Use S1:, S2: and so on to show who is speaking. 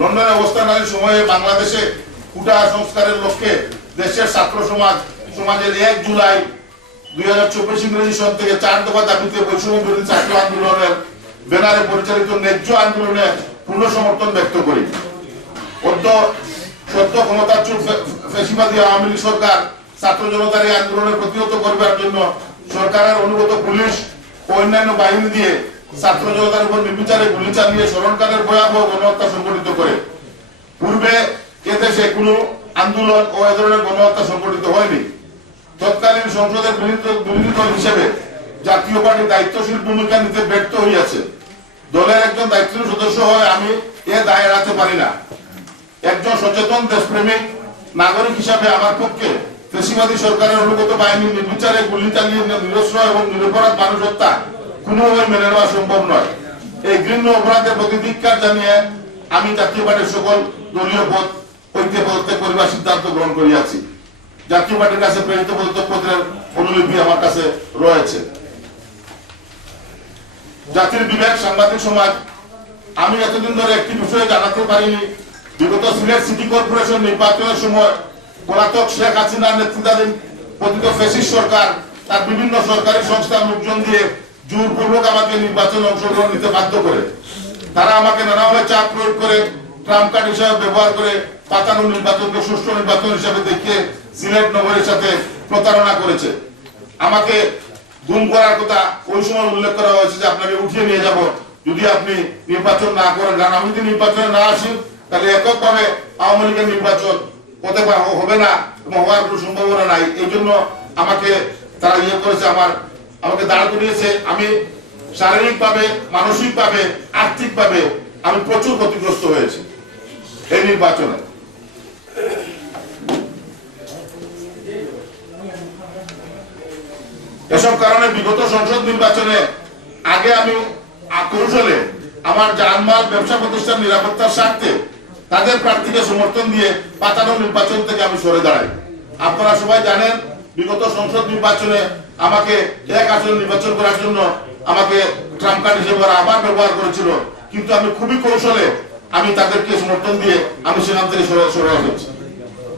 S1: লন্ডনে অবস্থানের সময়ে বাংলাদেশে কুটা সংস্কারের লক্ষ্যে দেশের ছাত্র সমাজ, সমাজের এক জুলাই দুই হাজার চব্বিশ ইংরেজি সন থেকে চার দফা দাবিতে বৈষম্য ছাত্র আন্দোলনের ব্যানারে পরিচালিত ন্যায্য আন্দোলনে পূর্ণ সমর্থন ব্যক্ত করি। অদ্য সত্য ক্ষমতাচ্যুত ফেসিবাদী আওয়ামী লীগ সরকার ছাত্র জনতার এই আন্দোলনের প্রতিহত করবার জন্য সরকারের অনুগত পুলিশ ও অন্যান্য বাহিনী দিয়ে ছাত্র জনতার উপর নির্বিচারে গুলি চালিয়ে স্মরণকালের ভয়াবহ গণহত্যা সংঘটিত করে। পূর্বে এদেশে কোনো আন্দোলন ও এ ধরনের গণহত্যা সংঘটিত হয়নি। তৎকালীন সংসদের বিরোধী দল হিসেবে জাতীয় পার্টি দায়িত্বশীল ভূমিকা নিতে ব্যর্থ হইয়াছে। দলের একজন দায়িত্বশীল সদস্য হয়ে আমি এ দায় এড়াতে পারি না। একজন সচেতন দেশপ্রেমিক, নাগরিক হিসাবে আমার পক্ষে ফেসিবাদী সরকারের অনুগত বাহিনী নির্বিচারে গুলি চালিয়ে নিরস্ত্র এবং নিরপরাধ মানুষ হত্যা কোনোভাবে মেনে নেওয়া সম্ভব নয়। এই ঘৃণ্য অপরাধের প্রতি ধিক্কার জানিয়ে আমি জাতীয় পার্টির সকল দলীয় পদ, ঐক্যে পদত্যাগ করিবার সিদ্ধান্ত গ্রহণ করিয়াছি। জাতীয় পার্টির কাছে প্রেরিত পদত্যাগ পত্রের অনুলিপি আমার কাছে রয়েছে। জাতির বিবেক, সাংবাদিক সমাজ, আমি এতদিন ধরে একটি বিষয়ে জানাতে পারিনি। বিগত সিলেট সিটি কর্পোরেশন নির্বাচনের সময় পলাতক শেখ হাসিনার নেতৃত্বাধীন পতিত ফেসিস সরকার তার বিভিন্ন সরকারি সংস্থার লোকজন দিয়ে জোরপূর্বক আমাকে নির্বাচনে অংশগ্রহণ নিতে বাধ্য করে। তারা আমাকে নানাভাবে চাপ প্রয়োগ করে, ট্রাম্প কার্ড হিসাবে ব্যবহার করে পাতানো নির্বাচনকে সুষ্ঠু নির্বাচন হিসাবে দেখিয়ে সিলেট নগরের সাথে প্রতারণা করেছে। আমাকে গুম করার কথা ওই সময় উল্লেখ করা হয়েছে যে আপনাকে উঠিয়ে নিয়ে যাব। যদি আপনি নির্বাচন না করেন, কারণ আমি যদি নির্বাচনে না আসি, তাহলে এককভাবে আওয়ামী লীগের নির্বাচন হতে হবে না, এবং হওয়ার কোনো সম্ভাবনা নাই। এই জন্য আমাকে তারা ইয়ে করেছে, আমার আমাকে দাঁড় করিয়েছে। আমি শারীরিক পাবে মানসিক শারীরিকভাবে, মানসিকভাবে, আর্থিকভাবে আমি প্রচুর ক্ষতিগ্রস্ত হয়েছি এই নির্বাচনে। এসব কারণে বিগত সংসদ নির্বাচনে আগে আমি কৌশলে আমার জানমাল ব্যবসা প্রতিষ্ঠান নিরাপত্তার স্বার্থে তাদের প্রার্থীকে সমর্থন দিয়ে পাতানো নির্বাচন থেকে আমি সরে দাঁড়াই। আপনারা সবাই জানেন, বিগত সংসদ নির্বাচনে আমাকে এক আসন নির্বাচন করার জন্য আমাকে ট্রাম্প কার্ড হিসেবে আবার ব্যবহার করেছিল। কিন্তু আমি খুবই কৌশলে আমি তাদেরকে সমর্থন দিয়ে আমি সেখান থেকে সরে সরে এসেছি।